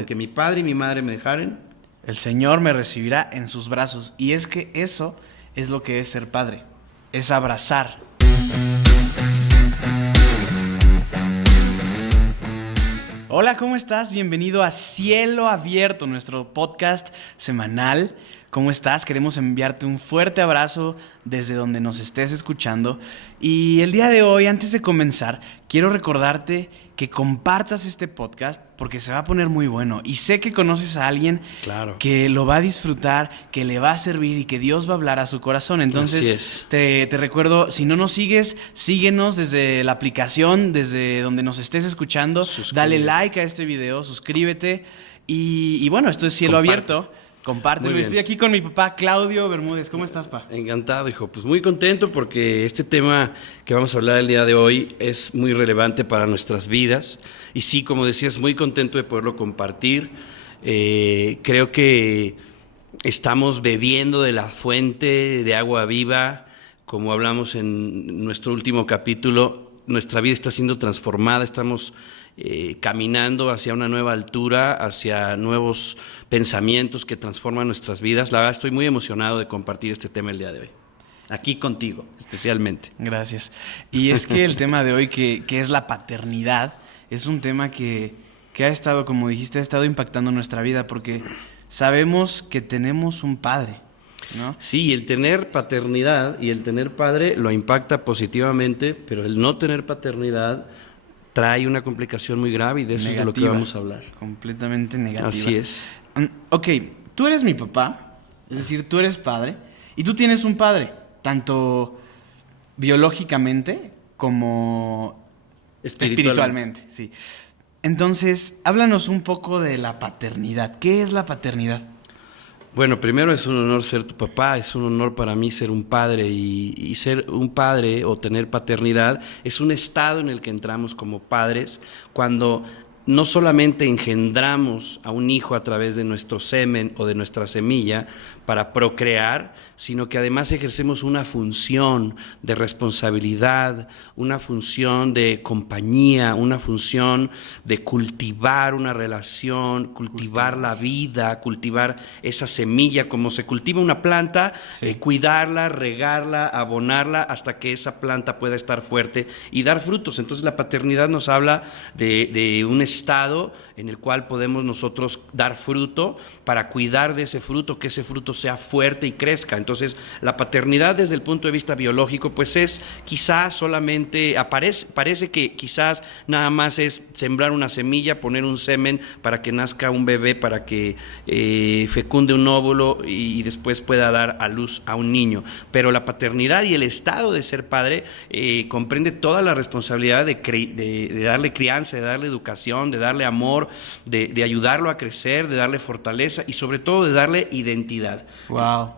Aunque mi padre y mi madre me dejaren, el Señor me recibirá en sus brazos. Y es que eso es lo que es ser padre, es abrazar. Hola, ¿cómo estás? Bienvenido a Cielo Abierto, nuestro podcast semanal. ¿Cómo estás? Queremos enviarte un fuerte abrazo desde donde nos estés escuchando. Y el día de hoy, antes de comenzar, quiero recordarte que compartas este podcast porque se va a poner muy bueno. Y sé que conoces a alguien que lo va a disfrutar, que le va a servir y que Dios va a hablar a su corazón. Entonces, te recuerdo, si no nos sigues, síguenos desde la aplicación, desde donde nos estés escuchando. Dale like a este video, suscríbete. Y bueno, esto es Cielo Abierto. Compártelo. Estoy aquí con mi papá Claudio Bermúdez. ¿Cómo estás, pa? Encantado, hijo. Pues muy contento porque este tema que vamos a hablar el día de hoy es muy relevante para nuestras vidas. Y sí, como decías, muy contento de poderlo compartir. Creo que estamos bebiendo de la fuente de agua viva. Como hablamos en nuestro último capítulo, nuestra vida está siendo transformada. Estamos caminando hacia una nueva altura, hacia nuevos pensamientos que transforman nuestras vidas. La verdad, estoy muy emocionado de compartir este tema el día de hoy. Aquí contigo, especialmente. Gracias. Y es que el tema de hoy, que es la paternidad, es un tema que ha estado, como dijiste, ha estado impactando nuestra vida porque sabemos que tenemos un padre, ¿no? Sí, el tener paternidad y el tener padre lo impacta positivamente, pero el no tener paternidad trae una complicación muy grave y de eso negativa, es de lo que vamos a hablar. Completamente negativa. Así es. Ok, tú eres mi papá, es decir, tú eres padre, y tú tienes un padre, tanto biológicamente como espiritualmente. Sí. Entonces, háblanos un poco de la paternidad. ¿Qué es la paternidad? Bueno, primero es un honor ser tu papá, es un honor para mí ser un padre y ser un padre o tener paternidad es un estado en el que entramos como padres cuando no solamente engendramos a un hijo a través de nuestro semen o de nuestra semilla para procrear, sino que además ejercemos una función de responsabilidad, una función de compañía, una función de cultivar una relación, cultivar la vida, cultivar esa semilla como se cultiva una planta, cuidarla, regarla, abonarla hasta que esa planta pueda estar fuerte y dar frutos. Entonces la paternidad nos habla de un estado en el cual podemos nosotros dar fruto para cuidar de ese fruto, que ese fruto sea fuerte y crezca. Entonces, la paternidad desde el punto de vista biológico, pues es quizás solamente, parece que quizás nada más es sembrar una semilla, poner un semen para que nazca un bebé, para que fecunde un óvulo y después pueda dar a luz a un niño. Pero la paternidad y el estado de ser padre comprende toda la responsabilidad de darle crianza, de darle educación, de darle amor, de ayudarlo a crecer, de darle fortaleza y sobre todo de darle identidad. Wow.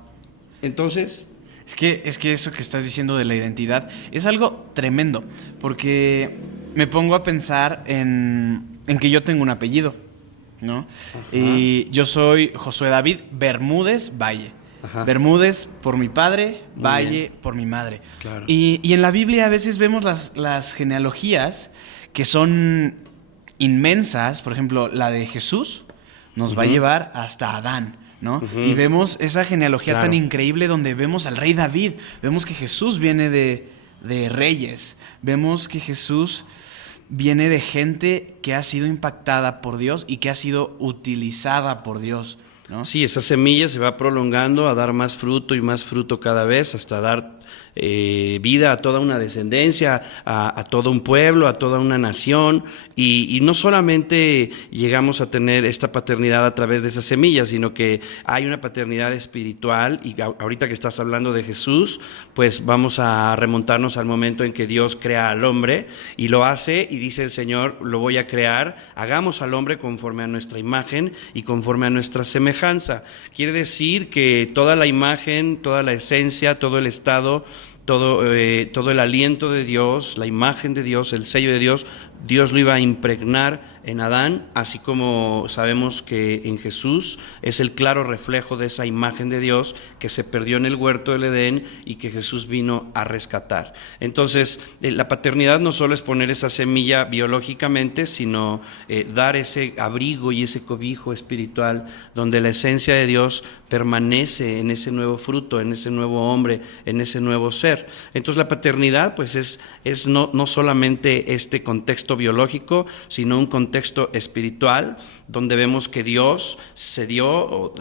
Entonces, es que eso que estás diciendo de la identidad es algo tremendo, porque me pongo a pensar en que yo tengo un apellido, ¿no? Ajá. Y yo soy Josué David Bermúdez Valle. Ajá. Bermúdez por mi padre, muy Valle bien. Por mi madre. Claro. Y en la Biblia a veces vemos las genealogías que son inmensas. Por ejemplo, la de Jesús nos va a llevar hasta Adán, ¿no? Y vemos esa genealogía tan increíble donde vemos al rey David, vemos que Jesús viene de reyes, vemos que Jesús viene de gente que ha sido impactada por Dios y que ha sido utilizada por Dios, ¿no? Sí, esa semilla se va prolongando a dar más fruto y más fruto cada vez hasta dar vida a toda una descendencia, a todo un pueblo, a toda una nación, y no solamente llegamos a tener esta paternidad a través de esas semillas, sino que hay una paternidad espiritual, y ahorita que estás hablando de Jesús, pues vamos a remontarnos al momento en que Dios crea al hombre, y lo hace, y dice el Señor, lo voy a crear, hagamos al hombre conforme a nuestra imagen y conforme a nuestra semejanza. Quiere decir que toda la imagen, toda la esencia, todo el estado, todo el aliento de Dios, la imagen de Dios, el sello de Dios, Dios lo iba a impregnar en Adán, así como sabemos que en Jesús es el claro reflejo de esa imagen de Dios que se perdió en el huerto del Edén y que Jesús vino a rescatar. Entonces, la paternidad no solo es poner esa semilla biológicamente, sino dar ese abrigo y ese cobijo espiritual donde la esencia de Dios permanece en ese nuevo fruto, en ese nuevo hombre, en ese nuevo ser. Entonces la paternidad pues es no solamente este contexto biológico, sino un contexto espiritual donde vemos que Dios se dio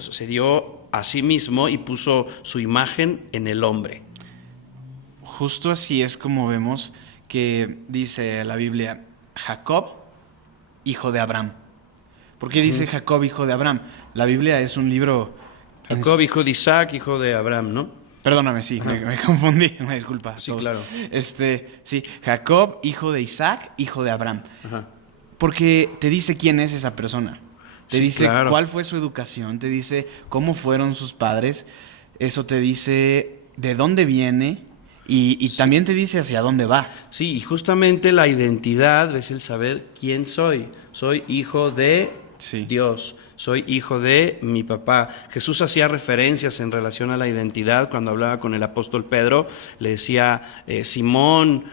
a sí mismo y puso su imagen en el hombre. Justo así es como vemos que dice la Biblia, Jacob, hijo de Abraham. ¿Por qué dice Jacob, hijo de Abraham? La Biblia es un libro... Jacob, hijo de Isaac, hijo de Abraham, ¿no? Perdóname, sí, me confundí, una disculpa. Sí, claro. Sí, Jacob, hijo de Isaac, hijo de Abraham. Ajá. Porque te dice quién es esa persona. Te Sí, dice claro. cuál fue su educación, te dice cómo fueron sus padres. Eso te dice de dónde viene y también te dice hacia dónde va. Sí, y justamente la identidad es el saber quién soy. Soy hijo de Dios. Soy hijo de mi papá. Jesús hacía referencias en relación a la identidad cuando hablaba con el apóstol Pedro. Le decía, Simón,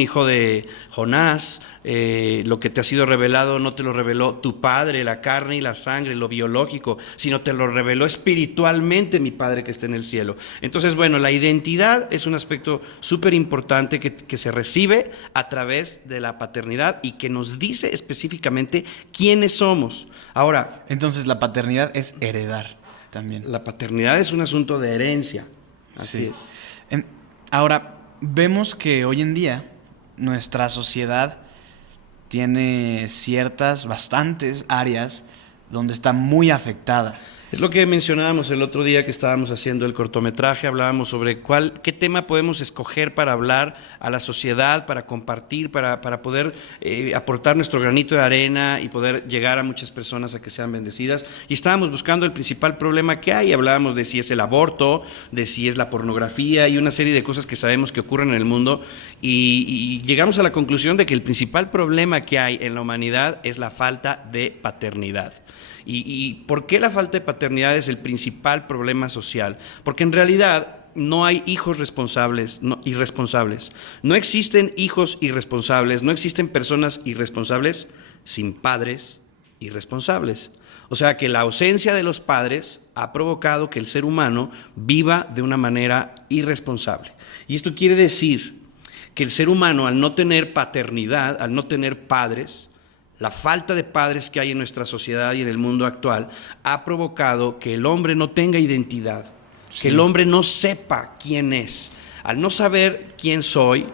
hijo de Jonás, lo que te ha sido revelado no te lo reveló tu padre, la carne y la sangre, lo biológico, sino te lo reveló espiritualmente mi Padre que está en el cielo. Entonces, bueno, la identidad es un aspecto súper importante que se recibe a través de la paternidad y que nos dice específicamente quiénes somos. Ahora, Entonces la paternidad es heredar también. la paternidad es un asunto de herencia. Así es. Ahora, vemos que hoy en día nuestra sociedad tiene bastantes áreas donde está muy afectada. Es lo que mencionábamos el otro día que estábamos haciendo el cortometraje, hablábamos sobre qué tema podemos escoger para hablar a la sociedad, para compartir, para poder aportar nuestro granito de arena y poder llegar a muchas personas a que sean bendecidas. Y estábamos buscando el principal problema que hay, hablábamos de si es el aborto, de si es la pornografía y una serie de cosas que sabemos que ocurren en el mundo y llegamos a la conclusión de que el principal problema que hay en la humanidad es la falta de paternidad. ¿Y por qué la falta de paternidad es el principal problema social? Porque en realidad no hay hijos irresponsables. No existen hijos irresponsables, no existen personas irresponsables sin padres irresponsables. O sea que la ausencia de los padres ha provocado que el ser humano viva de una manera irresponsable. Y esto quiere decir que el ser humano, al no tener paternidad, al no tener padres, la falta de padres que hay en nuestra sociedad y en el mundo actual ha provocado que el hombre no tenga identidad, que el hombre no sepa quién es. Al no saber quién soy,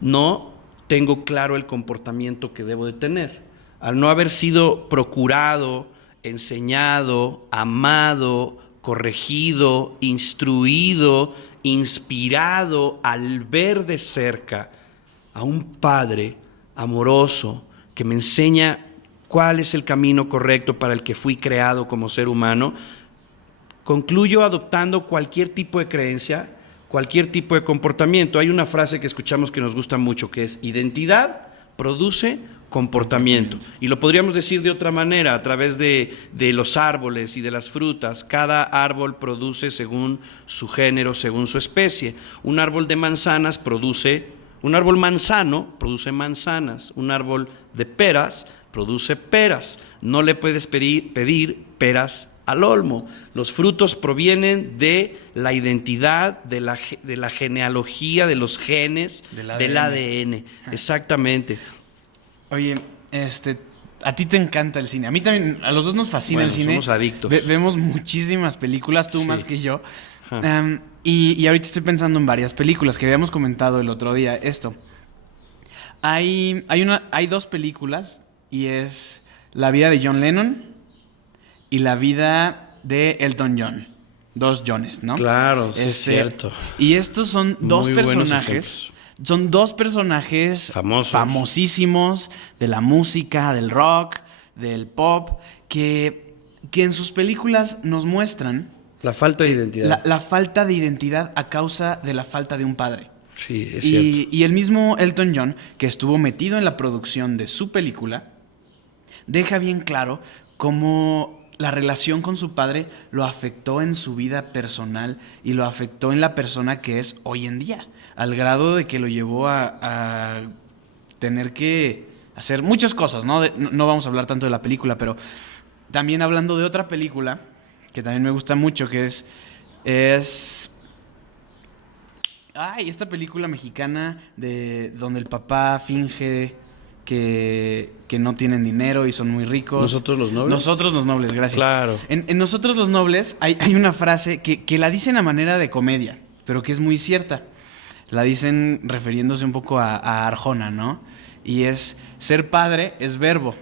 no tengo claro el comportamiento que debo de tener. Al no haber sido procurado, enseñado, amado, corregido, instruido, inspirado al ver de cerca a un padre amoroso, que me enseña cuál es el camino correcto para el que fui creado como ser humano, concluyo adoptando cualquier tipo de creencia, cualquier tipo de comportamiento. Hay una frase que escuchamos que nos gusta mucho, que es: identidad produce comportamiento. Y lo podríamos decir de otra manera, a través de los árboles y de las frutas. Cada árbol produce según su género, según su especie. Un árbol manzano produce manzanas, un árbol de peras produce peras. No le puedes pedir peras al olmo. Los frutos provienen de la identidad, de la genealogía, de los genes, del ADN. Exactamente. Oye, a ti te encanta el cine. A mí también, a los dos nos fascina el cine. Somos adictos. Vemos muchísimas películas, tú más que yo. Ajá. Y ahorita estoy pensando en varias películas que habíamos comentado el otro día. Hay dos películas y es la vida de John Lennon y la vida de Elton John. Dos Johnes, ¿no? Claro, sí, es cierto. Y estos son dos Muy buenos personajes. ejemplos. Son dos personajes famosísimos de la música, del rock, del pop, que en sus películas nos muestran la falta de identidad. La falta de identidad a causa de la falta de un padre. Sí, es cierto. Y el mismo Elton John, que estuvo metido en la producción de su película, deja bien claro cómo la relación con su padre lo afectó en su vida personal y lo afectó en la persona que es hoy en día, al grado de que lo llevó a tener que hacer muchas cosas, ¿no? No vamos a hablar tanto de la película, pero también hablando de otra película que también me gusta mucho, que es esta película mexicana de donde el papá finge que no tienen dinero y son muy ricos. ¿Nosotros los nobles? Nosotros los nobles, gracias. Claro. En Nosotros los nobles hay una frase que la dicen a manera de comedia, pero que es muy cierta. La dicen refiriéndose un poco a Arjona, ¿no? Y es, ser padre es verbo,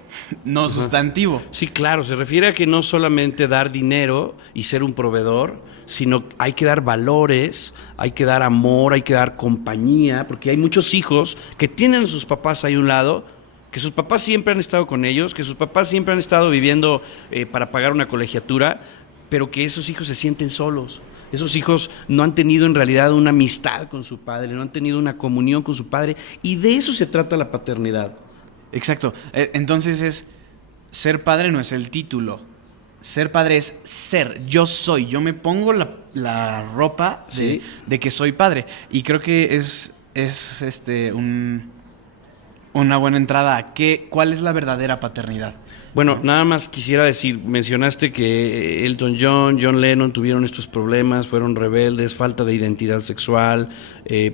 no sustantivo. Sí, claro, se refiere a que no solamente dar dinero y ser un proveedor, sino hay que dar valores, hay que dar amor, hay que dar compañía, porque hay muchos hijos que tienen a sus papás ahí a un lado, que sus papás siempre han estado con ellos, que sus papás siempre han estado viviendo para pagar una colegiatura, pero que esos hijos se sienten solos. Esos hijos no han tenido en realidad una amistad con su padre, no han tenido una comunión con su padre, y de eso se trata la paternidad. Exacto. Entonces ser padre no es el título. Ser padre es ser. Yo soy. Yo me pongo la ropa de que soy padre. Y creo que es una buena entrada a cuál es la verdadera paternidad. Bueno, nada más quisiera decir, mencionaste que Elton John, John Lennon tuvieron estos problemas, fueron rebeldes, falta de identidad sexual,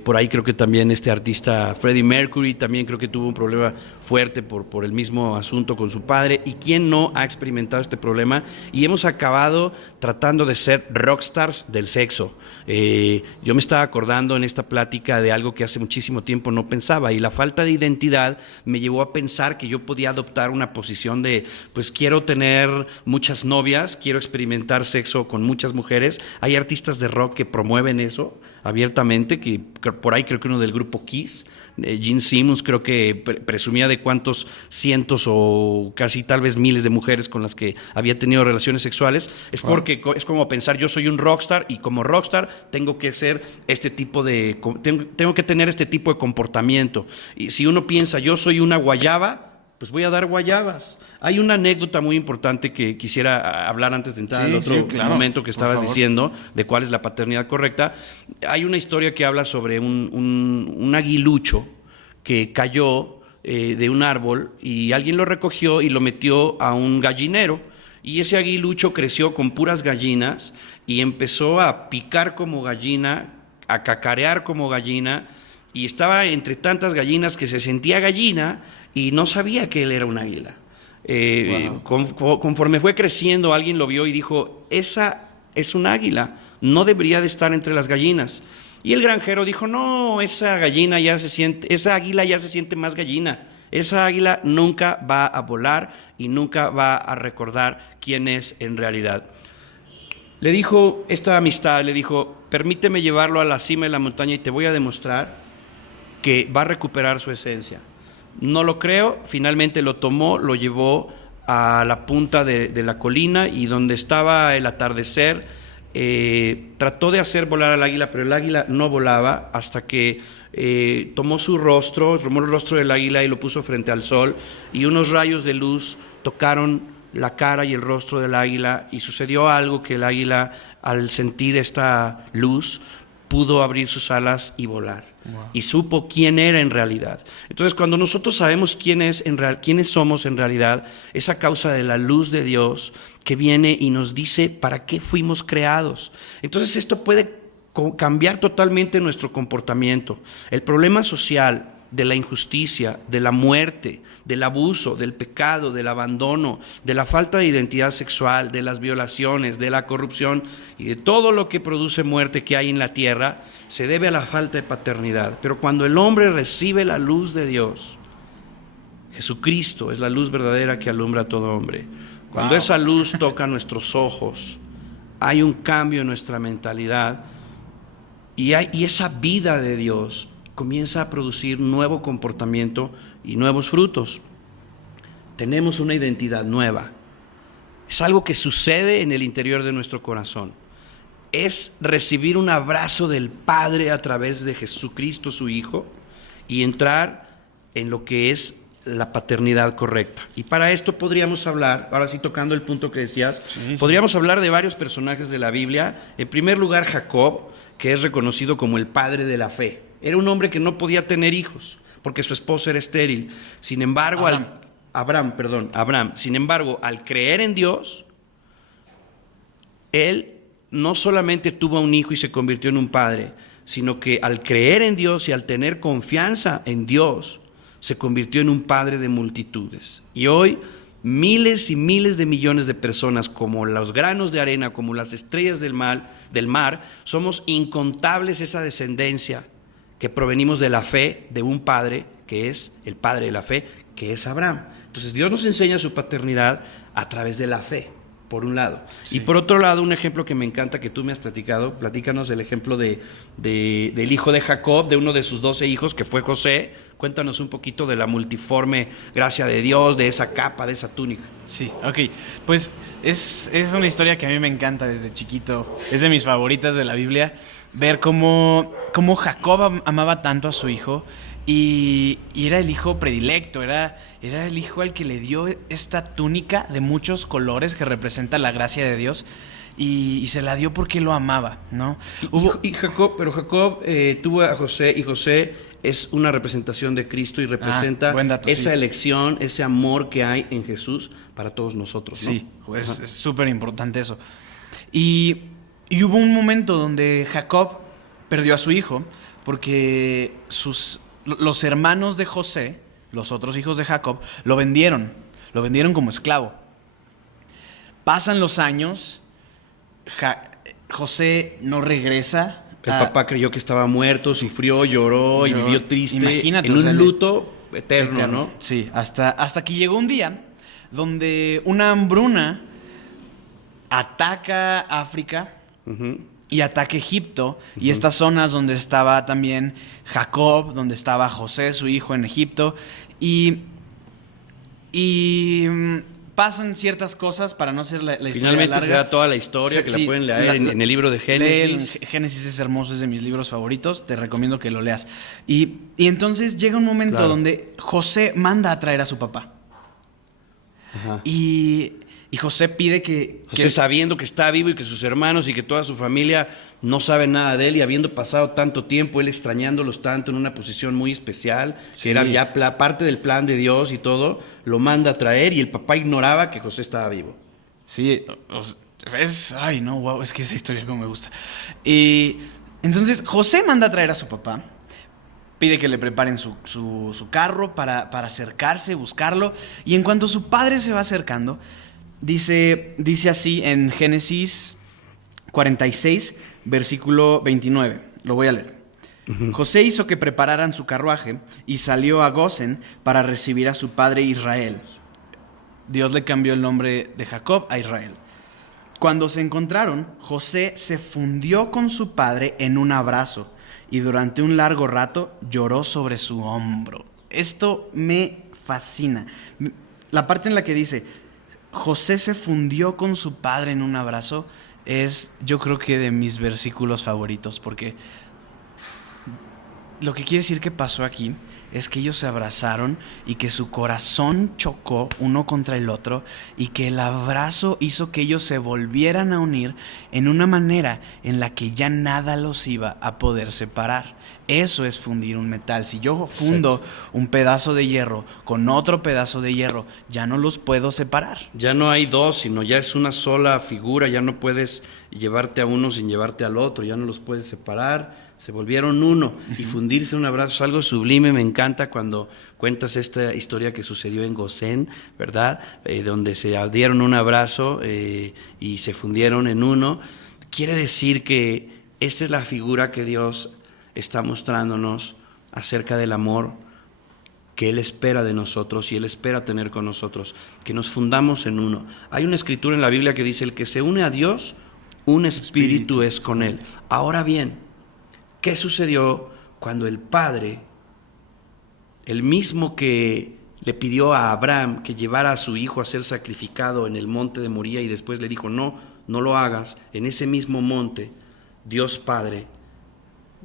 por ahí creo que también este artista Freddie Mercury también creo que tuvo un problema fuerte por el mismo asunto con su padre, y quién no ha experimentado este problema, y hemos acabado tratando de ser rockstars del sexo. Yo me estaba acordando en esta plática de algo que hace muchísimo tiempo no pensaba, y la falta de identidad me llevó a pensar que yo podía adoptar una posición de, pues quiero tener muchas novias, quiero experimentar sexo con muchas mujeres. Hay artistas de rock que promueven eso abiertamente, que por ahí creo que uno del grupo Kiss, Gene Simmons, creo que presumía de cuántos cientos o casi tal vez miles de mujeres con las que había tenido relaciones sexuales. Es porque es como pensar, yo soy un rockstar y como rockstar tengo que ser tengo que tener este tipo de comportamiento. Y si uno piensa, yo soy una guayaba, pues voy a dar guayabas. Hay una anécdota muy importante que quisiera hablar antes de entrar al otro momento que estabas diciendo, de cuál es la paternidad correcta. Hay una historia que habla sobre un aguilucho que cayó de un árbol y alguien lo recogió y lo metió a un gallinero. Y ese aguilucho creció con puras gallinas y empezó a picar como gallina, a cacarear como gallina, y estaba entre tantas gallinas que se sentía gallina y no sabía que él era un águila. Conforme fue creciendo, alguien lo vio y dijo, esa es un águila, no debería de estar entre las gallinas. Y el granjero dijo, no, esa águila ya se siente más gallina. Esa águila nunca va a volar y nunca va a recordar quién es en realidad. Le dijo, esta amistad, le dijo, permíteme llevarlo a la cima de la montaña y te voy a demostrar que va a recuperar su esencia. No lo creo, finalmente lo tomó, lo llevó a la punta de la colina y donde estaba el atardecer, trató de hacer volar al águila, pero el águila no volaba hasta que tomó el rostro del águila y lo puso frente al sol, y unos rayos de luz tocaron la cara y el rostro del águila, y sucedió algo que el águila, al sentir esta luz, pudo abrir sus alas y volar. Wow. Y supo quién era en realidad. Entonces, cuando nosotros sabemos quiénes somos en realidad, es a causa de la luz de Dios que viene y nos dice para qué fuimos creados. Entonces, esto puede cambiar totalmente nuestro comportamiento. El problema social de la injusticia, de la muerte, del abuso, del pecado, del abandono, de la falta de identidad sexual, de las violaciones, de la corrupción y de todo lo que produce muerte que hay en la tierra, se debe a la falta de paternidad. Pero cuando el hombre recibe la luz de Dios, Jesucristo es la luz verdadera que alumbra a todo hombre. Cuando esa luz toca nuestros ojos, hay un cambio en nuestra mentalidad y esa vida de Dios comienza a producir nuevo comportamiento y nuevos frutos. Tenemos una identidad nueva. Es algo que sucede en el interior de nuestro corazón. es recibir un abrazo del Padre a través de Jesucristo, su Hijo, y entrar en lo que es la paternidad correcta. Y para esto podríamos hablar, ahora sí tocando el punto que decías, podríamos hablar de varios personajes de la Biblia. En primer lugar, Jacob, que es reconocido como el padre de la fe. Era un hombre que no podía tener hijos porque su esposa era estéril. Sin embargo, Abraham. Sin embargo, al creer en Dios, él no solamente tuvo un hijo y se convirtió en un padre, sino que al creer en Dios y al tener confianza en Dios, se convirtió en un padre de multitudes. Y hoy miles y miles de millones de personas, como los granos de arena, como las estrellas del mar, somos incontables esa descendencia que provenimos de la fe de un padre, que es el padre de la fe, que es Abraham. Entonces Dios nos enseña su paternidad a través de la fe, por un lado. Sí. Y por otro lado, un ejemplo que me encanta que tú me has platicado, platícanos el ejemplo del hijo de Jacob, de uno de sus 12 hijos, que fue José. Cuéntanos un poquito de la multiforme gracia de Dios, de esa capa, de esa túnica. Sí, ok. Pues es una historia que a mí me encanta desde chiquito. Es de mis favoritas de la Biblia. Ver cómo Jacob amaba tanto a su hijo y era el hijo predilecto, era el hijo al que le dio esta túnica de muchos colores que representa la gracia de Dios y se la dio porque lo amaba, ¿no? Jacob tuvo a José, y José es una representación de Cristo y representa esa elección, ese amor que hay en Jesús para todos nosotros, ¿no? Sí, es súper importante eso. Y hubo un momento donde Jacob perdió a su hijo porque los hermanos de José, los otros hijos de Jacob, lo vendieron como esclavo. Pasan los años, José no regresa. El papá creyó que estaba muerto, sufrió, lloró y vivió triste. Imagínate, en un luto eterno, ¿no? Sí, hasta que llegó un día donde una hambruna ataca África y ataca Egipto y estas zonas donde estaba también Jacob, donde estaba José, su hijo, en Egipto. Y pasan ciertas cosas para no hacer la historia Finalmente larga. Se da toda la historia que la pueden leer en el libro de Génesis. Génesis es hermoso, es de mis libros favoritos. Te recomiendo que lo leas. Y entonces llega un momento donde José manda a traer a su papá. Ajá. Y José pide que sabiendo que está vivo y que sus hermanos y que toda su familia no saben nada de él, y habiendo pasado tanto tiempo, él extrañándolos tanto en una posición muy especial, que era ya parte del plan de Dios y todo, lo manda a traer, y el papá ignoraba que José estaba vivo. Sí, es que esa historia como me gusta. Y entonces José manda a traer a su papá, pide que le preparen su carro para acercarse, buscarlo, y en cuanto su padre se va acercando, dice así en Génesis 46, versículo 29. Lo voy a leer. José hizo que prepararan su carruaje y salió a Gosén para recibir a su padre Israel. Dios le cambió el nombre de Jacob a Israel. Cuando se encontraron, José se fundió con su padre en un abrazo y durante un largo rato lloró sobre su hombro. Esto me fascina. La parte en la que dice José se fundió con su padre en un abrazo es, yo creo que, de mis versículos favoritos, porque lo que quiere decir que pasó aquí es que ellos se abrazaron y que su corazón chocó uno contra el otro y que el abrazo hizo que ellos se volvieran a unir en una manera en la que ya nada los iba a poder separar. Eso es fundir un metal. Si yo fundo un pedazo de hierro con otro pedazo de hierro, ya no los puedo separar. Ya no hay dos, sino ya es una sola figura. Ya no puedes llevarte a uno sin llevarte al otro. Ya no los puedes separar. Se volvieron uno. Y fundirse un abrazo es algo sublime. Me encanta cuando cuentas esta historia que sucedió en Gosén, ¿verdad? Donde se dieron un abrazo y se fundieron en uno. Quiere decir que esta es la figura que Dios está mostrándonos acerca del amor que Él espera de nosotros y Él espera tener con nosotros, que nos fundamos en uno. Hay una escritura en la Biblia que dice: el que se une a Dios, un espíritu es con Él. Ahora bien, ¿qué sucedió cuando el Padre, el mismo que le pidió a Abraham que llevara a su hijo a ser sacrificado en el monte de Moría y después le dijo: no, no lo hagas. En ese mismo monte, Dios Padre,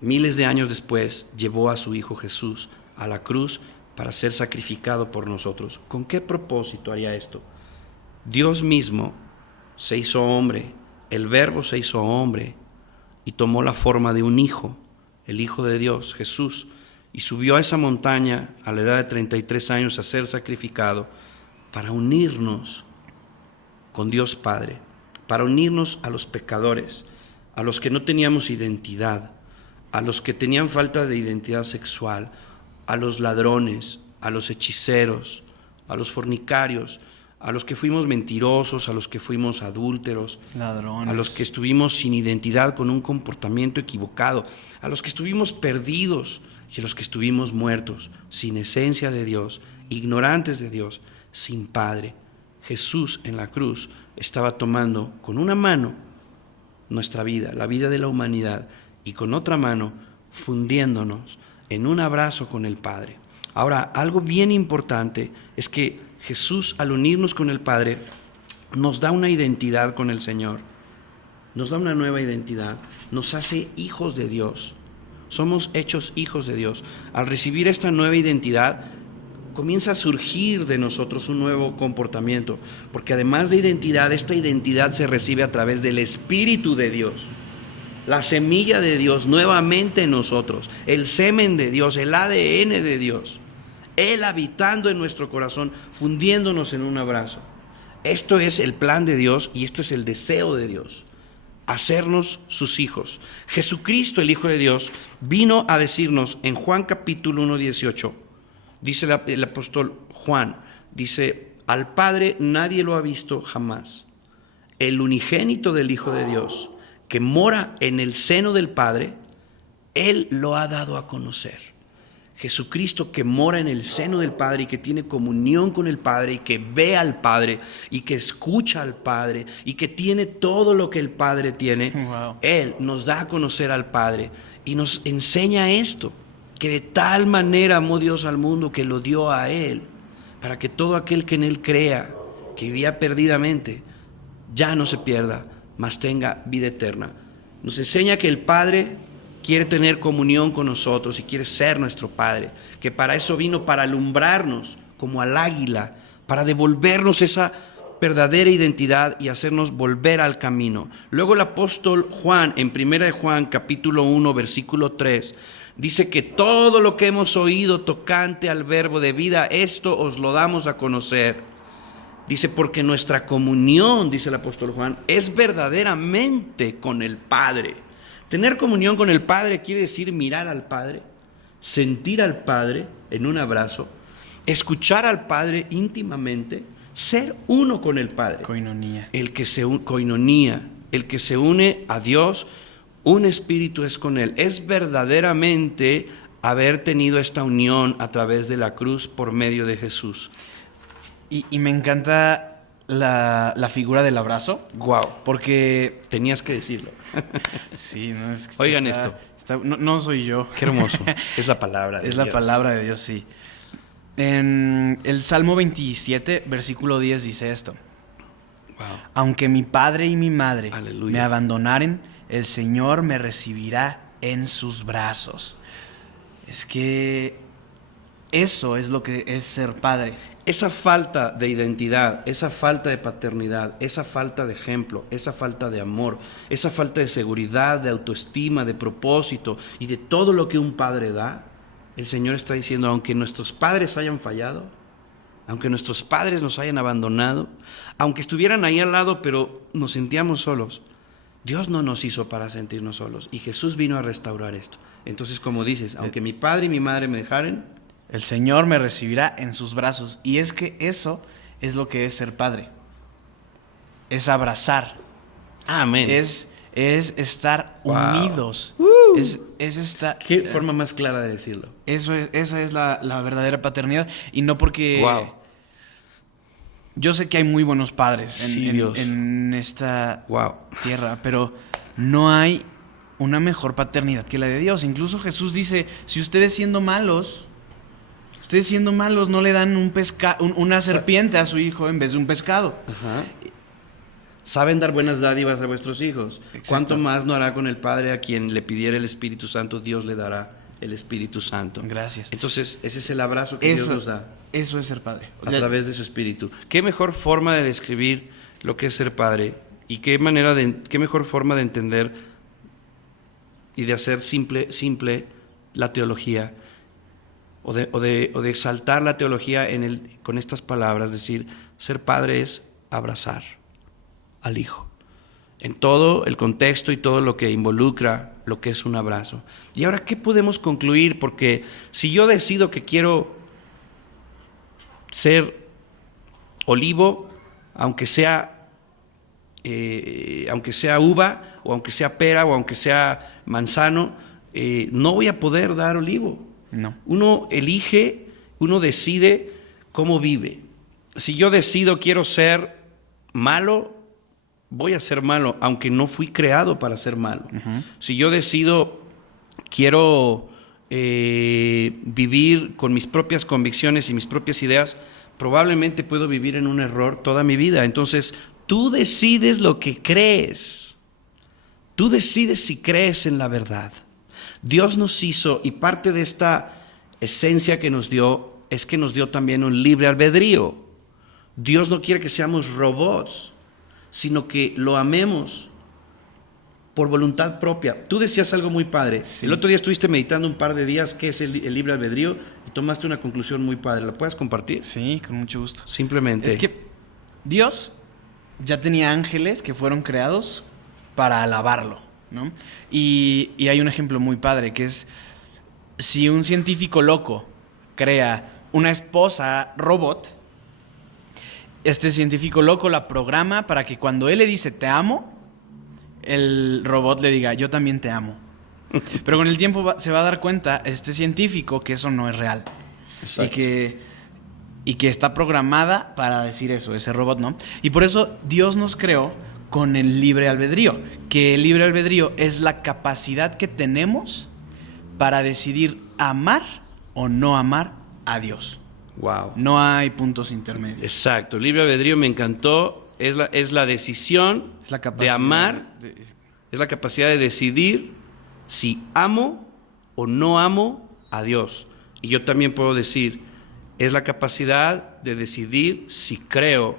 miles de años después, llevó a su Hijo Jesús a la cruz para ser sacrificado por nosotros. ¿Con qué propósito haría esto? Dios mismo se hizo hombre, el Verbo se hizo hombre y tomó la forma de un hijo, el Hijo de Dios, Jesús, y subió a esa montaña a la edad de 33 años a ser sacrificado para unirnos con Dios Padre, para unirnos a los pecadores, a los que no teníamos identidad, a los que tenían falta de identidad sexual, a los ladrones, a los hechiceros, a los fornicarios, a los que fuimos mentirosos, a los que fuimos adúlteros, ladrones, a los que estuvimos sin identidad con un comportamiento equivocado, a los que estuvimos perdidos y a los que estuvimos muertos, sin esencia de Dios, ignorantes de Dios, sin Padre. Jesús en la cruz estaba tomando con una mano nuestra vida, la vida de la humanidad, y con otra mano fundiéndonos en un abrazo con el Padre. Ahora, algo bien importante es que Jesús, al unirnos con el Padre, nos da una identidad con el Señor, nos da una nueva identidad, nos hace hijos de Dios. Somos hechos hijos de Dios. Al recibir esta nueva identidad, comienza a surgir de nosotros un nuevo comportamiento, porque además de identidad, esta identidad se recibe a través del Espíritu de Dios. La semilla de Dios nuevamente en nosotros, el semen de Dios, el ADN de Dios, Él habitando en nuestro corazón, fundiéndonos en un abrazo. Esto es el plan de Dios y esto es el deseo de Dios, hacernos sus hijos. Jesucristo, el Hijo de Dios, vino a decirnos en Juan capítulo 1, 18, dice el apóstol Juan, dice: al Padre nadie lo ha visto jamás. El unigénito del Hijo de Dios, que mora en el seno del Padre, Él lo ha dado a conocer. Jesucristo, que mora en el seno del Padre y que tiene comunión con el Padre y que ve al Padre y que escucha al Padre y que tiene todo lo que el Padre tiene. Wow. Él nos da a conocer al Padre y nos enseña esto, que de tal manera amó Dios al mundo que lo dio a Él, para que todo aquel que en Él crea, que vivía perdidamente, ya no se pierda, mas tenga vida eterna. Nos enseña que el Padre quiere tener comunión con nosotros y quiere ser nuestro Padre, que para eso vino, para alumbrarnos como al águila, para devolvernos esa verdadera identidad y hacernos volver al camino. Luego el apóstol Juan, en 1 de Juan capítulo 1, versículo 3, dice que todo lo que hemos oído tocante al verbo de vida, esto os lo damos a conocer. Dice, porque nuestra comunión, dice el apóstol Juan, es verdaderamente con el Padre. Tener comunión con el Padre quiere decir mirar al Padre, sentir al Padre en un abrazo, escuchar al Padre íntimamente, ser uno con el Padre. Coinonía. Coinonía, el que se une a Dios, un espíritu es con Él. Es verdaderamente haber tenido esta unión a través de la cruz por medio de Jesús. Y me encanta la figura del abrazo. Wow. Porque tenías que decirlo. Sí, no es que oigan esto. No soy yo. Qué hermoso. Es la palabra de Dios. Es la palabra de Dios, sí. En el Salmo 27, versículo 10 dice esto: wow. Aunque mi padre y mi madre Aleluya. me abandonaren, el Señor me recibirá en sus brazos. Es que eso es lo que es ser padre. Esa falta de identidad, esa falta de paternidad, esa falta de ejemplo, esa falta de amor, esa falta de seguridad, de autoestima, de propósito y de todo lo que un padre da, el Señor está diciendo, aunque nuestros padres hayan fallado, aunque nuestros padres nos hayan abandonado, aunque estuvieran ahí al lado pero nos sentíamos solos, Dios no nos hizo para sentirnos solos y Jesús vino a restaurar esto. Entonces, como dices, aunque mi padre y mi madre me dejaren, el Señor me recibirá en sus brazos. Y es que eso es lo que es ser padre. Es abrazar. Amén. Es estar unidos. Es estar... ¿Qué forma más clara de decirlo? Esa es la verdadera paternidad. Y no porque... Wow. Yo sé que hay muy buenos padres en esta tierra, pero no hay una mejor paternidad que la de Dios. Incluso Jesús dice, si ustedes siendo malos no le dan una serpiente a su hijo en vez de un pescado. Ajá. saben dar buenas dádivas a vuestros hijos. Exacto. ¿Cuánto más no hará con el Padre a quien le pidiera el Espíritu Santo? Dios le dará el Espíritu Santo. Gracias. Entonces, ese es el abrazo que Dios nos da Eso es ser padre. a través de su Espíritu. ¿Qué mejor forma de describir lo que es ser padre? ¿Y qué mejor forma de entender y de hacer simple la teología? O de exaltar la teología con estas palabras, decir, ser padre es abrazar al hijo, en todo el contexto y todo lo que involucra lo que es un abrazo. Y ahora, ¿qué podemos concluir? Porque si yo decido que quiero ser olivo, aunque sea uva, o aunque sea pera, o aunque sea manzano, no voy a poder dar olivo. No. Uno elige, uno decide cómo vive. Si yo decido quiero ser malo, voy a ser malo, aunque no fui creado para ser malo. Uh-huh. Si yo decido quiero vivir con mis propias convicciones y mis propias ideas, probablemente puedo vivir en un error toda mi vida. Entonces, tú decides lo que crees. Tú decides si crees en la verdad. Dios nos hizo, y parte de esta esencia que nos dio es que nos dio también un libre albedrío. Dios no quiere que seamos robots, sino que lo amemos por voluntad propia. Tú decías algo muy padre. Sí. El otro día estuviste meditando un par de días qué es el libre albedrío y tomaste una conclusión muy padre. ¿La puedes compartir? Sí, con mucho gusto. Simplemente. Es que Dios ya tenía ángeles que fueron creados para alabarlo, ¿no? Y hay un ejemplo muy padre, que es si un científico loco crea una esposa robot, este científico loco la programa para que cuando él le dice te amo, el robot le diga yo también te amo. Pero con el tiempo se va a dar cuenta este científico que eso no es real. Exacto. Y que está programada para decir eso, ese robot, ¿no? Y por eso Dios nos creó con el libre albedrío, que el libre albedrío es la capacidad que tenemos para decidir amar o no amar a Dios. Wow. No hay puntos intermedios. Exacto. El libre albedrío me encantó. Es la decisión Es la capacidad de amar, es la capacidad de decidir si amo o no amo a Dios. Y yo también puedo decir, es la capacidad de decidir si creo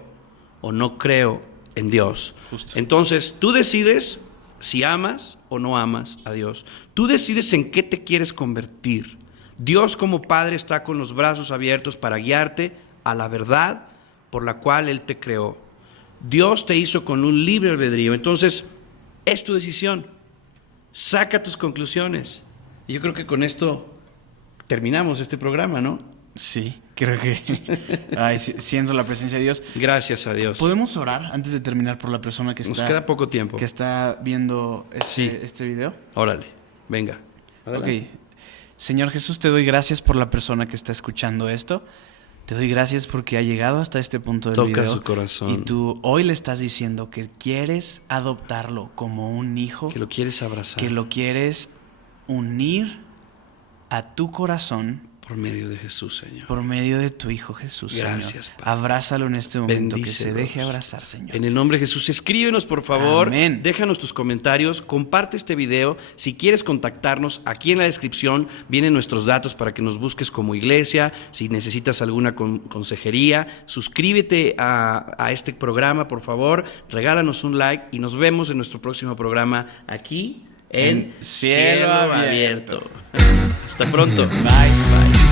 o no creo en Dios. Justo. Entonces, tú decides si amas o no amas a Dios. Tú decides en qué te quieres convertir. Dios como Padre está con los brazos abiertos para guiarte a la verdad por la cual Él te creó. Dios te hizo con un libre albedrío. Entonces, es tu decisión. Saca tus conclusiones. Y yo creo que con esto terminamos este programa, ¿no? Sí, creo que siento la presencia de Dios. Gracias a Dios. ¿Podemos orar antes de terminar por la persona que Nos queda poco tiempo. que está viendo Sí. este video? Órale, venga. Adelante. Ok. Señor Jesús, te doy gracias por la persona que está escuchando esto. Te doy gracias porque ha llegado hasta este punto del Toca video. su corazón. Y tú hoy le estás diciendo que quieres adoptarlo como un hijo. Que lo quieres abrazar. Que lo quieres unir a tu corazón. Por medio de Jesús, Señor. Por medio de tu Hijo Jesús, Gracias, Señor. Padre. Abrázalo en este momento, que se Bendícelos. deje abrazar, Señor. En el nombre de Jesús, escríbenos por favor, Amén. Déjanos tus comentarios, comparte este video, si quieres contactarnos, aquí en la descripción vienen nuestros datos para que nos busques como iglesia, si necesitas alguna consejería, suscríbete a este programa por favor, regálanos un like y nos vemos en nuestro próximo programa aquí en Cielo Abierto. Hasta pronto. Bye.